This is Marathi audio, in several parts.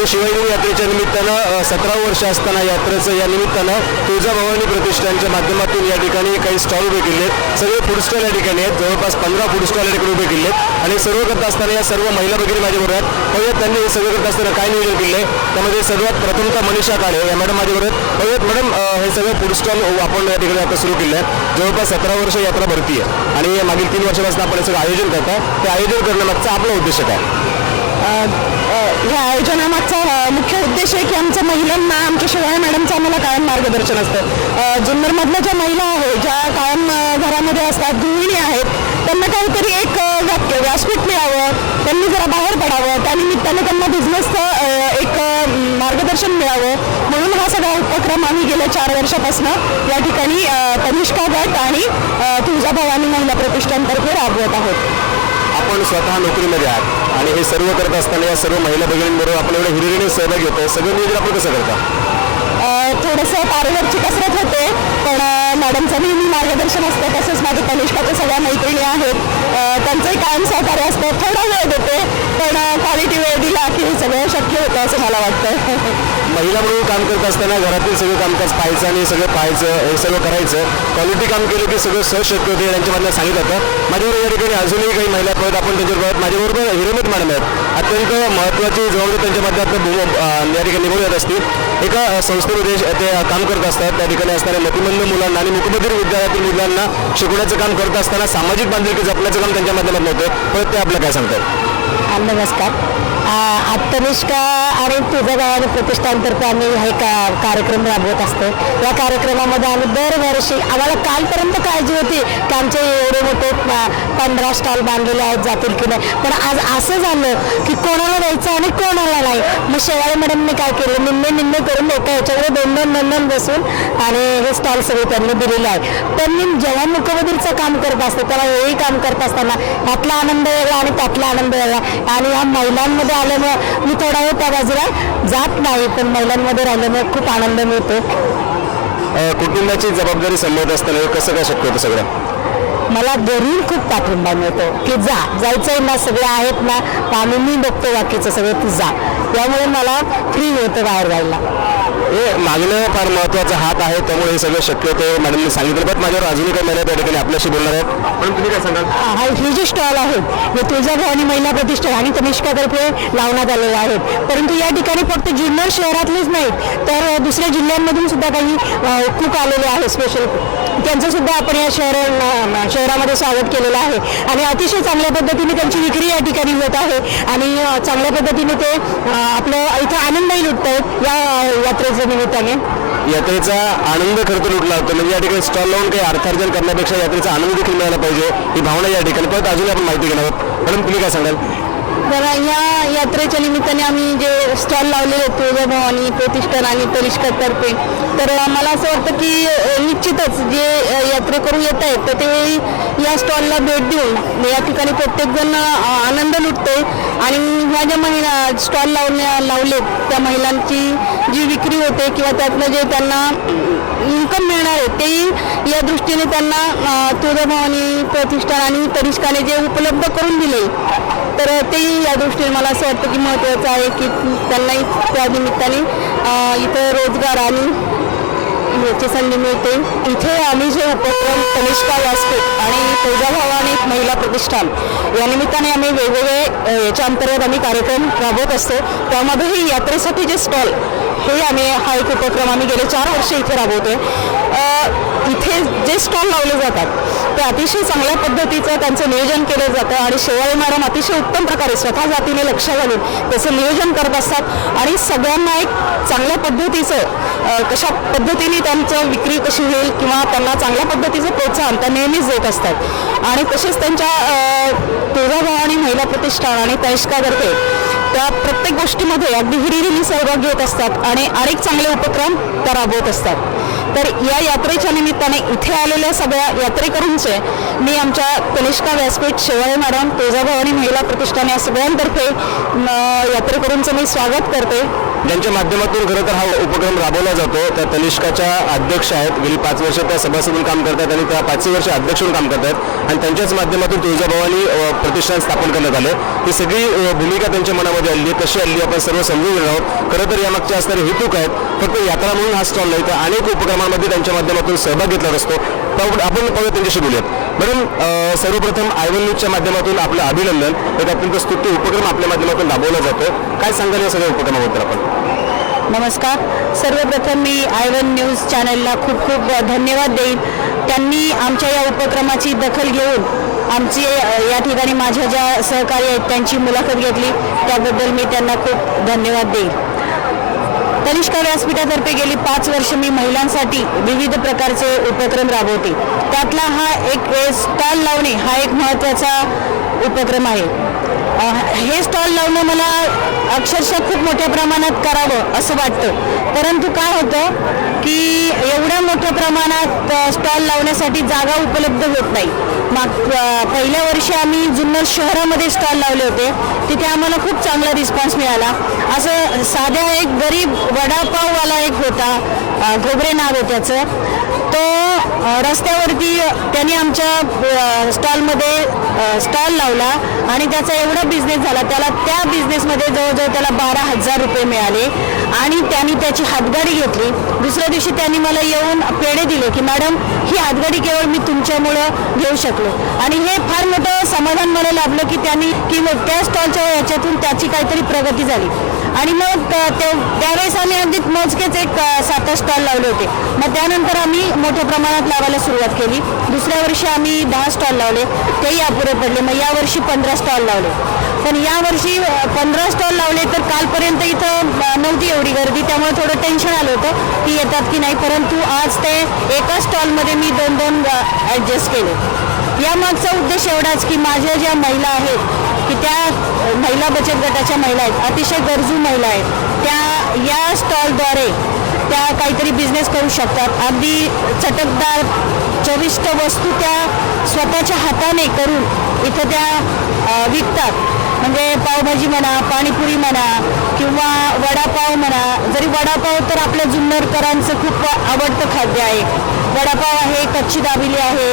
श्री शिवाजी यात्रेच्या निमित्तानं सतरा वर्ष असताना यात्रेचं या निमित्तानं तुळजाभवानी प्रतिष्ठानच्या माध्यमातून या ठिकाणी काही स्टॉल उभे केले आहेत. सगळे फूड स्टॉल या ठिकाणी आहेत. जवळपास पंधरा फूड स्टॉल या ठिकाणी उभे केले आहेत. आणि सर्व करत असताना या सर्व महिला वगैरे माझ्याबरोबर आहेत. पहिले त्यांनी हे सगळं करत असताना काय नियोजन केलं आहे? त्यामध्ये सर्वात प्रथमतः मनीषा काळे या मॅडम माझ्याबरोबर आहेत. पाहूयात मॅडम हे सगळे फूड स्टॉल आपण या ठिकाणी आता सुरू केले आहेत जवळपास सतरा वर्ष यात्रा भरती आहे. आणि मागील तीन वर्षापासून आपण हे सगळं आयोजन करतो ते आयोजन करण्यामागचा आपला उद्देश काय? या आयोजनामागचा मुख्य उद्देश आहे की आमच्या महिलांना आमच्या शिवाय मॅडमचं आम्हाला कायम मार्गदर्शन असतं. जुन्नरमधल्या ज्या महिला आहेत ज्या कायम घरामध्ये असतात गृहिणी आहेत त्यांना काहीतरी एक वाक्य व्यासपीठ मिळावं त्यांनी जरा बाहेर पडावं त्यानिमित्तानं त्यांना बिझनेसचं एक मार्गदर्शन मिळावं. म्हणून हा सगळा उपक्रम आम्ही गेल्या चार वर्षापासून या ठिकाणी तनिष्का गट आणि तुळजाभवानी महिला प्रतिष्ठानतर्फे राबवत आहोत. आपण स्वतः नोकरीमध्ये आहात आणि हे सर्व करत असताना या सर्व महिला भगिनींबरोबर आपण एवढ्या हिरिरीने सहभाग घेतो सगळं नियोजन आपण कसं करता? थोडंसं पारिवारची कसरत होते पण मॅडमचं नेहमी मार्गदर्शन असतं तसंच माझ्या तनिष्काच्या सगळ्या मैत्रिणी आहेत. त्यांचंही कायम सहकार्य असतं. थोडा वेळ देते पण क्वालिटी वेळ दिला की हे सगळं शक्य होतं असं मला वाटतं महिला म्हणून काम करत असताना घरातील सगळं कामकाज पाहायचं आणि सगळं पाहायचं हे सगळं करायचं. क्वालिटी काम केलं की सगळं सहज शक्य होते यांच्यामधलं सांगितलं होतं. माझ्याबरोबर या ठिकाणी अजूनही काही महिला पळत आपण त्यांच्याबरोबर माझ्याबरोबर हिरोमेट मॅडम आहेत. अत्यंत महत्त्वाची जबाबदारी त्यांच्या माध्यमातून भूम या ठिकाणी निघून येत असतील एका संस्थेमध्ये ते काम करत असतात त्या ठिकाणी असणाऱ्या मतिमंद मुलांना आणि मुकबधीर विद्यालयातील मुलांना शिकवण्याचं काम करत असताना सामाजिक बांधिलकी जपण्याचं काम त्यांच्या माध्यमातून होतं. ते आपलं काय सांगतात? नमस्कार. आत्तनिष्का आणि तुझं प्रतिष्ठानतर्फे आम्ही हे का कार्यक्रम राबवत असतो. या कार्यक्रमामध्ये आम्ही दरवर्षी आम्हाला कालपर्यंत काळजी होती की आमचे एवढे मोठे पंधरा स्टॉल बांधलेले आहेत जातील की नाही. पण आज असं झालं की कोणाला द्यायचं आणि कोणाला नाही. मग शेवाळे मॅडमने काय केलं? निम्मे निम्मे करून एका याच्याकडे दोन दोन दोन दोन बसून आणि हे स्टॉल सगळे त्यांनी दिलेले आहे पण मी जेव्हा मुखबधीरचं काम करत असतं त्याला हेही काम करत असताना त्यातला आनंद वेगळा आणि त्यातला आनंद वेगळा. आणि या महिलांमध्ये आल्यामुळे मी थोडा वेळ त्या बाजूला जात नाही पण महिलांमध्ये राहिल्यामुळे खूप आनंद मिळतो. अं, कुटुंबाची जबाबदारी सांभाळत असताना हे कसं काय शक्य होतं सगळं? मला घरून खूप पाठिंबा मिळतो की जा जायचंय ना सगळे आहेत ना तर आम्ही मी बघतो बाकीचं सगळं तू जा. त्यामुळे मला फ्री होतं बाहेर जायला. हे मागणं फार महत्त्वाचा हात आहे त्यामुळे हे सगळं शक्य होतं मॅडमने सांगितलं पण माझ्यावर अजूनही काही महिला त्या ठिकाणी आपल्याशी बोलणार आहेत. पण तुम्ही काय सांगाल? हा हे जे स्टॉल आहेत हे तुळजाभवानी महिला प्रतिष्ठान आणि तनिष्कातर्फे लावण्यात आलेले आहेत परंतु या ठिकाणी फक्त जुन्नर शहरातलेच नाहीत तर दुसऱ्या जिल्ह्यांमधून सुद्धा काही कुक आलेले आहेत स्पेशल त्यांचं सुद्धा आपण या शहर शहरामध्ये स्वागत केलेलं आहे. आणि अतिशय चांगल्या पद्धतीने त्यांची विक्री या ठिकाणी होत आहे. आणि चांगल्या पद्धतीने ते आपलं इथं आनंदही लुटत आहेत या अ, यात्रेच्या निमित्ताने यात्रेचा आनंद खरं तर लुटला होता. म्हणजे या ठिकाणी स्टॉल लावून काही अर्थार्जन करण्यापेक्षा यात्रेचा आनंद देखील मिळाला पाहिजे. ही भावना या ठिकाणी. परत अजून आपण माहिती घेणार आहोत. मॅडम तुम्ही काय सांगाल? तर या यात्रेच्या निमित्ताने आम्ही जे स्टॉल लावलेले आहेत तुळजाभवानी प्रतिष्ठान आणि तनिष्कातर्फे तर मला असं वाटतं की निश्चितच जे यात्रेकरू येत आहेत तर ते या स्टॉलला भेट देऊन या ठिकाणी प्रत्येकजण आनंद लुटते आणि ह्या ज्या महिला स्टॉल लावण्या लावलेत त्या महिलांची जी विक्री होते किंवा त्यातनं जे त्यांना इन्कम मिळणार आहे तेही या दृष्टीने त्यांना तुळजाभवानी प्रतिष्ठान आणि परिष्काने जे उपलब्ध करून दिले तर तेही या दृष्टीने मला असं वाटतं की महत्त्वाचं आहे की त्यांनाही त्या निमित्ताने इथं रोजगार आणि याची संधी मिळते. इथे आम्ही जे उपक्रम तनिष्का व्यासपीठ आणि तुळजाभवानी महिला प्रतिष्ठान या निमित्ताने आम्ही वेगवेगळे याच्या अंतर्गत आम्ही कार्यक्रम राबवत असतो. त्यामध्येही यात्रेसाठी जे स्टॉल हे आम्ही हा एक उपक्रम आम्ही गेले चार वर्ष इथे राबवतोय. इथे जे स्टॉल लावले जातात ते अतिशय चांगल्या पद्धतीचं त्यांचं नियोजन केलं जातं आणि शेवाळे मॅडम अतिशय उत्तम प्रकारे स्वतः जातीने लक्ष घालून त्याचं नियोजन करत असतात आणि सगळ्यांना एक चांगल्या पद्धतीचं कशा पद्धतीने त्यांचं विक्री कशी होईल किंवा त्यांना चांगल्या पद्धतीचं प्रोत्साहन त्या नेहमीच देत असतात. आणि तसेच त्यांच्या तुळजाभवानी महिला प्रतिष्ठान आणि तनिष्कातर्फे त्या प्रत्येक गोष्टीमध्ये अगदी हिरिरीने सहभाग घेत असतात आणि अनेक चांगले उपक्रम त्या राबवत असतात. तर या यात्रेच्या निमित्ताने इथे आलेल्या सगळ्या यात्रेकरूंचे मी आमच्या कनिष्का व्यासपीठ शेवाळे मॅडम तुळजाभवानी महिला प्रतिष्ठान या सगळ्यांतर्फे यात्रेकरूंचं मी स्वागत करते. ज्यांच्या माध्यमातून खरं तर हा उपक्रम राबवला जातो त्या तनिष्काच्या अध्यक्ष आहेत. गेली पाच वर्ष त्या सभासदून काम करतात आणि त्या पाचशे वर्ष अध्यक्ष म्हणून काम करतात आणि त्यांच्याच माध्यमातून तुळजाभवानी प्रतिष्ठान स्थापन करण्यात आले. ही सगळी भूमिका त्यांच्या मनामध्ये आली आहे. कशी आली आपण सर्व समजून घेणार आहोत. खरं तर यामागचे असणारे हेतूक आहेत? फक्त यात्रा म्हणून हा स्टॉल नाही तर अनेक उपक्रमांमध्ये त्यांच्या माध्यमातून सहभाग घेतला असतो तर आपण पाहूया त्यांच्याशी बोलूयात. मॅडम सर्वप्रथम आयवन न्यूजच्या माध्यमातून आपलं अभिनंदन. एक अत्यंत स्तुत्य उपक्रम आपल्या माध्यमातून राबवला जातो काय सांगाल या सगळ्या उपक्रमाबद्दल आपण? नमस्कार. सर्वप्रथम मी आय वन न्यूज चॅनलला खूप खूप धन्यवाद देईन. त्यांनी आमच्या या उपक्रमाची दखल घेऊन आमचे या ठिकाणी माझ्या ज्या सहकारी आहेत त्यांची मुलाखत घेतली. त्याबद्दल मी त्यांना खूप धन्यवाद देईन. तनिष्का व्यासपीठातर्फे गेली पाच वर्ष मी महिलांसाठी विविध प्रकारचे उपक्रम राबवते. त्यातला हा एक स्टॉल लावणे हा एक महत्त्वाचा उपक्रम आहे. हे स्टॉल लावणं मला अक्षरशः खूप मोठ्या प्रमाणात करावं असं वाटतं. परंतु काय होतं की एवढ्या मोठ्या प्रमाणात स्टॉल लावण्यासाठी जागा उपलब्ध होत नाही. माग पहिल्या वर्षी आम्ही जुन्नर शहरामध्ये स्टॉल लावले होते. तिथे आम्हाला खूप चांगला रिस्पॉन्स मिळाला. असं साध्या एक गरीब वडापाववाला एक होता. घोबरे नाव आहे त्याचं. तो रस्त्यावरती त्यांनी आमच्या स्टॉलमध्ये स्टॉल लावला आणि त्याचा एवढा बिझनेस झाला. त्याला त्या बिझनेसमध्ये जवळजवळ त्याला बारा हजार रुपये मिळाले आणि त्यांनी त्याची हातगाडी घेतली. दुसऱ्या दिवशी त्यांनी मला येऊन पेढे दिले की मॅडम ही हातगाडी केवळ मी तुमच्यामुळं घेऊ शकलो. आणि हे फार मोठं समाधान मला लाभलं की त्यांनी की मग त्या स्टॉलच्या याच्यातून त्याची काहीतरी प्रगती झाली. आणि मग ते त्यावेळेस आम्ही अगदी मोजकेच एक सात स्टॉल लावले होते. मग त्यानंतर आम्ही मोठ्या प्रमाणात लावायला सुरुवात केली. दुसऱ्या वर्षी आम्ही दहा स्टॉल लावले. तेही अपुरे पडले. मग यावर्षी पंधरा स्टॉल लावले. पण यावर्षी पंधरा स्टॉल लावले तर कालपर्यंत इथं नव्हती एवढी गर्दी. त्यामुळे थोडं टेन्शन आलं होतं की येतात की नाही. परंतु आज ते एका स्टॉलमध्ये मी दोन दोन ॲडजस्ट केले. यामागचा उद्देश एवढाच की माझ्या ज्या महिला आहेत की त्या महिला बचत गटाच्या महिला आहेत अतिशय गरजू महिला आहेत. त्या या स्टॉलद्वारे त्या काहीतरी बिझनेस करू शकतात. अगदी चटकदार चविष्ट वस्तू त्या स्वतःच्या हाताने करून इथं त्या विकतात. म्हणजे पावभाजी म्हणा पाणीपुरी म्हणा किंवा वडापाव म्हणा. जरी वडापाव तर आपल्या जुन्नरकरांचं खूप आवडतं खाद्य आहे. वडापाव आहे कच्ची दाबिली आहे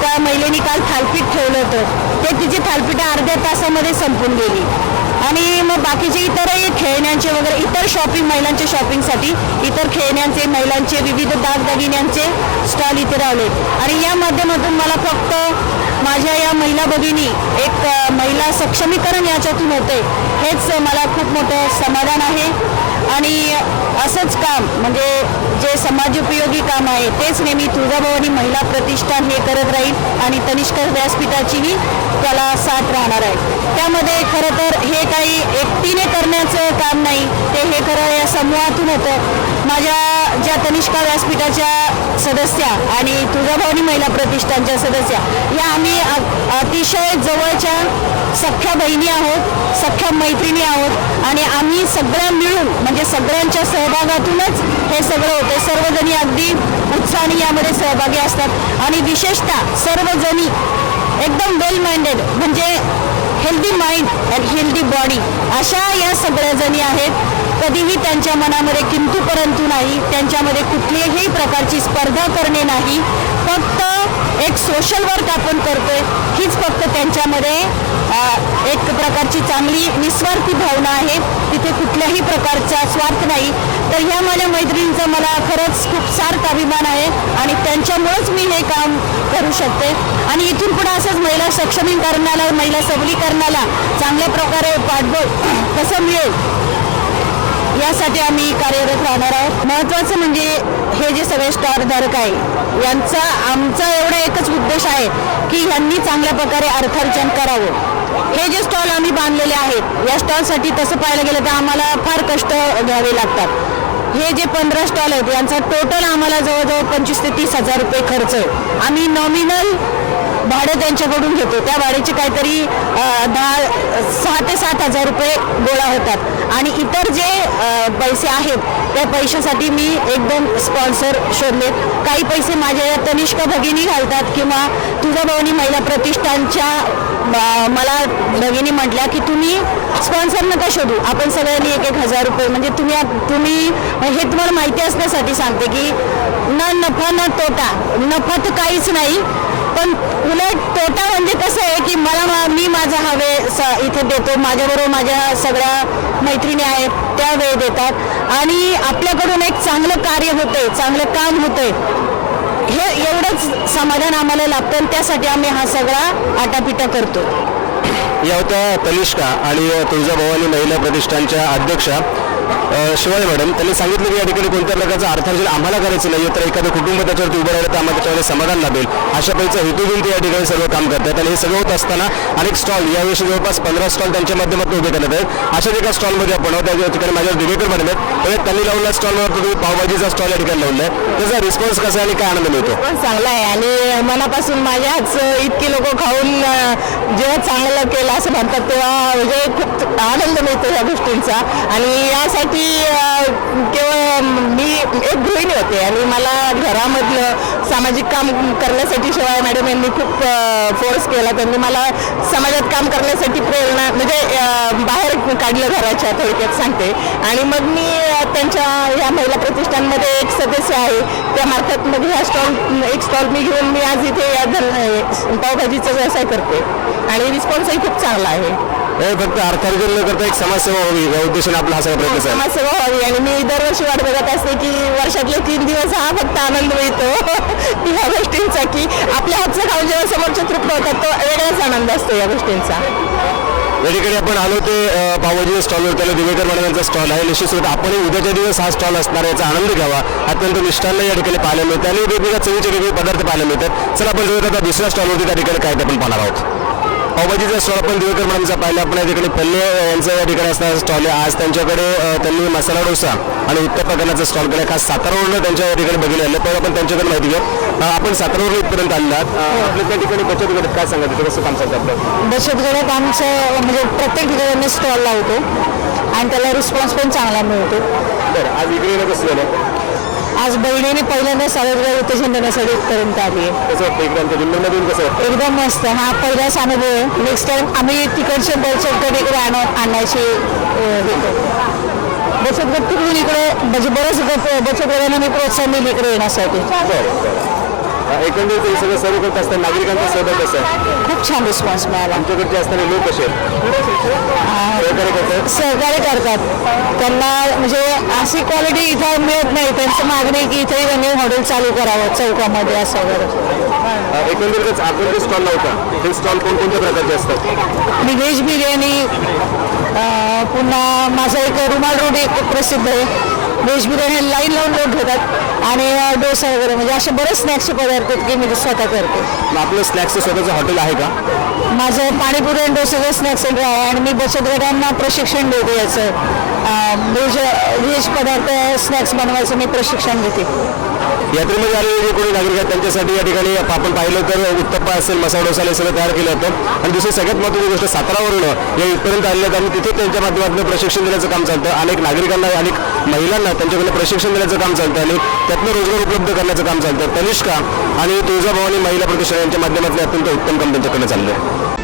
त्या महिलेने काल थालपीठ ठेवलं होतं. ते तिची थालपीठं अर्ध्या तासामध्ये संपून गेली. आणि मग बाकीचे इतरही खेळण्यांचे वगैरे इतर शॉपिंग महिलांच्या शॉपिंगसाठी इतर खेळण्यांचे महिलांचे विविध दागदागिन्यांचे स्टॉल इथे लावले आणि या माध्यमातून मला फक्त माझ्या या महिला भगिनी एक महिला सक्षमीकरण याच्यातून होते. हेच मला खूप मोठं समाधान आहे. आणि असंच काम म्हणजे जे समाजोपयोगी काम आहे तेच नेहमी तुळजाभवानी महिला प्रतिष्ठान हे करत राहील आणि तनिष्क व्यासपीठाचीही त्याला साथ राहणार आहे. त्यामध्ये खरं तर हे काही एकटीने करण्याचं काम नाही ते हे खरं या समूहातून होतं. माझ्या ज्या तनिष्का व्यासपीठाच्या सदस्या आणि तुळजाभवानी महिला प्रतिष्ठानच्या सदस्या. या आम्ही अतिशय जवळच्या सख्ख्या बहिणी आहोत सख्या मैत्रिणी आहोत आणि आम्ही सगळ्या मिळून म्हणजे सगळ्यांच्या सहभागातूनच हे सगळं होते सर्वजणी अगदी उत्साहाने यामध्ये सहभागी असतात आणि विशेषतः सर्वजणी एकदम वेल माइंडेड म्हणजे healthy mind and healthy body अशा या सगळ्या जणी आहेत. कधीही त्यांच्या मनामध्ये किंतू परंतु नाही त्यांच्यामध्ये कुठल्याही प्रकारची स्पर्धा करणे नाही फक्त एक सोशल वर्क आपण करतोय हीच फक्त त्यांच्यामध्ये एक प्रकारची चांगली निस्वार्थी भावना आहे तिथे कुठल्याही प्रकारचा स्वार्थ नाही. तर ह्या माझ्या मैत्रिणींचा मला खरंच खूप सार्थ अभिमान आहे आणि त्यांच्यामुळेच मी हे काम करू शकते. आणि इथून पुढे असंच महिला सक्षमीकरणाला महिला सबलीकरणाला चांगल्या प्रकारे पाठबळ कसं मिळेल? यासाठी आम्ही कार्यरत राहणार आहोत. महत्त्वाचं म्हणजे हे जे सगळे स्टॉल धारक आहे यांचा आमचा एवढा एकच उद्देश आहे की यांनी चांगल्या प्रकारे अर्थार्जन करावं. हे जे स्टॉल आम्ही बांधलेले आहेत या स्टॉलसाठी तसं पाहायला गेलं तर आम्हाला फार कष्ट घ्यावे लागतात. हे जे पंधरा स्टॉल आहेत यांचा टोटल आम्हाला जवळजवळ पंचवीस ते तीस हजार रुपये खर्च आहे. आम्ही नॉमिनल भाडं त्यांच्याकडून घेतो. त्या भाड्याचे काहीतरी दहा सहा ते सात हजार रुपये गोळा होतात. आणि इतर जे पैसे आहेत त्या पैशासाठी मी एक दोन स्पॉन्सर शोधलेत. काही पैसे माझ्या तनिष्का भगिनी घालतात किंवा तुळजाभवानी महिला प्रतिष्ठानच्या मला भगिनी म्हटल्या की तुम्ही स्पॉन्सर नका शोधू. आपण सगळ्यांनी एक एक हजार रुपये म्हणजे तुम्ही तुम्ही हे तुम्हाला माहिती असण्यासाठी सांगते की न नफा ना तोटा. नफा तर काहीच नाही पण उलट तोटा म्हणजे कसं आहे की मला मा- मी माझा हा वेळ स- इथे देतो माझ्याबरोबर माझ्या सगळ्या मैत्रिणी आहेत त्या वेळ देतात. आणि आपल्याकडून एक चांगलं कार्य होतंय चांगलं काम होतंय. हे एवढंच समाधान आम्हाला लागतं आणि त्यासाठी आम्ही हा सगळा आटापिटा करतो. या होत्या तनिष्का आणि तुळजाभवानी महिला प्रतिष्ठानच्या अध्यक्षा. शिवाय मॅडम त्यांनी सांगितलं की या ठिकाणी कोणत्या प्रकारचं अर्थार्जन आम्हाला करायचं नाही तर एखादं कुटुंब त्याच्यावरती उभं राहिलं तर आम्हाला त्याच्यावर समाधान लाभेल. अशा पैसा हेतू घेऊन ते या ठिकाणी सर्व काम करतात. आणि हे सगळं होत असताना अनेक स्टॉल याविषयी जवळपास पंधरा स्टॉल त्यांच्या माध्यमातून उभे करण्यात आहेत अशाच एका स्टॉलमध्ये आपण त्या ठिकाणी माझ्यावर डिबेटर मॅडम आहेत. त्यांनी लावलेल्या स्टॉलवर तुम्ही पावभाजीचा स्टॉल या ठिकाणी लावला आहे. त्याचा रिस्पॉन्स कसा आहे आणि काय आनंद मिळतो? पण चांगला आहे. आणि मनापासून माझ्याच इतकी इतके लोक खाऊन जेव्हा चांगलं केलं असं म्हणतात तेव्हा म्हणजे खूप आनंद मिळतो या गोष्टींचा. आणि यासाठी केवळ मी एक गृहिणी होते आणि मला घरामधलं सामाजिक काम करण्यासाठी शिवाय मॅडम यांनी खूप फोर्स केला. त्यांनी मला समाजात काम करण्यासाठी प्रेरणा म्हणजे बाहेर काढलं घराच्या थोडक्यात सांगते. आणि मग मी त्यांच्या या महिला प्रतिष्ठानमध्ये एक सदस्य आहे. त्या मार्फत मग ह्या स्टॉल एक स्टॉल मी घेऊन मी आज इथे या धन पावभाजीचा व्यवसाय करते. आणि रिस्पॉन्सही खूप चांगला आहे. हे फक्त अर्थार्जन न करता एक समाजसेवा व्हावी या उद्देशाने आपला हा सगळा प्रयत्न आहे. समाजसेवा व्हावी. आणि मी दरवर्षी वाट बघत असते की वर्षातले तीन दिवस हा फक्त आनंद मिळतो. ह्या गोष्टींचा की आपल्या हातचं खाऊन जेव्हा समोरचे तृप्त होतात तो वेगळाच आनंद असतो या गोष्टींचा. या ठिकाणी आपण आलो ते अ, पावभाजीच्या स्टॉलवर त्याला दिवेकर मॅडम यांचा स्टॉल आहे. निश्चित आपण उद्याच्या दिवस हा स्टॉल असणार याचा आनंद घ्यावा. अत्यंत निष्ठांना या ठिकाणी पाहायला मिळतं. आणि वेगवेगळ्या चवीचे वेगवेगळे पदार्थ पाहायला मिळतात. चला आपण आता दुसऱ्या स्टॉलवरती त्या ठिकाणी काय ते आपण पाहणार आहोत. पावभाजीचा स्टॉल आपण दिवेकर मॅडमचा पाहिला. आपण या ठिकाणी पल्ले यांचा या ठिकाणी असणारा स्टॉल आहे. आज त्यांच्याकडे त्यांनी मसाला डोसा आणि उत्तप्पा करण्याचा स्टॉल केला खास सातारावरून त्यांच्या या ठिकाणी बघितलं आलं पण आपण त्यांच्याकडे माहिती घेऊ. आपण सातारावरून इथपर्यंत आलात अ, आपल्या त्या ठिकाणी बचत गटात काय सांगा तिथे कसं काम चालतं आपलं. बचत गटात आमचं म्हणजे प्रत्येक ठिकाणी स्टॉल लावतो. आणि त्याला रिस्पॉन्स पण चांगला मिळतो. बरं आज इकडे कसं झालं? आज बहिणीने पहिल्यांदा साडेगाव उत्तेजन देण्यासाठी इथपर्यंत आली. आहे कसं वाटतं इकडे कसं वाटतं? एकदम मस्त. हा पहिलाच अनुभव. आहे नेक्स्ट टाइम आम्ही तिकडचे बचत गट इकडे आण आणण्याची अं, हे करू. बचत गट तिकडून इकडे म्हणजे बरेच गट मी प्रोत्साहन दिले इकडे येण्यासाठी. एकंदरीत हे सगळं सर्व करत असताना नागरिकांचा सहभाग कसा आहे? खूप छान रिस्पॉन्स मिळाला. आमच्याकडचे असणारे लोक कसे आहेत? सहकार्य करतात. सहकार्य करतात. त्यांना म्हणजे अशी क्वालिटी इथं मिळत नाही. त्यांचं मागणी की इथे त्यांनी हॉटेल चालू करावं चौकामध्ये असं वगैरे. एकंदरीतच आपण जे स्टॉल लावता ते स्टॉल कोणकोणत्या प्रकारचे असतात? मी व्हेज बिर्याणी पुन्हा माझा एक रुमाल रोड एक प्रसिद्ध आहे. व्हेज बिर्याणी लाईन लावून लोक घेतात आणि डोसा वगैरे म्हणजे असे बरेच स्नॅक्सचे पदार्थ आहेत की मी स्वतः करते. मग आपलं स्नॅक्सचं स्वतःचं हॉटेल आहे का? माझं पाणीपुरी आणि डोसाचं स्नॅक्स सेंटर आहे आणि मी बचत गटांना प्रशिक्षण देते याचं. अं, व्हेज व्हेज पदार्थ स्नॅक्स बनवायचं मी प्रशिक्षण देते. यात्रेमध्ये आलेले जे कोणी नागरिक आहेत त्यांच्यासाठी या ठिकाणी आपण पाहिलं तर उत्तप्पा असेल मसाला डोसा असेल सगळं तयार केलं होतं. आणि दुसरी सगळ्यात महत्त्वाची गोष्ट सातारावरून या इथपर्यंत आलेलं आहेत. आणि तिथे त्यांच्या माध्यमातून प्रशिक्षण देण्याचं काम चालतं. अनेक नागरिकांना अनेक महिलांना त्यांच्याकडे प्रशिक्षण देण्याचं काम चालतं. आणि त्यातनं रोजगार उपलब्ध करण्याचं काम चालतं. तनिष्का आणि तुळजाभवानी महिला प्रतिष्ठान यांच्या माध्यमातून अत्यंत उत्तम काम त्यांच्याकडे चाललं आहे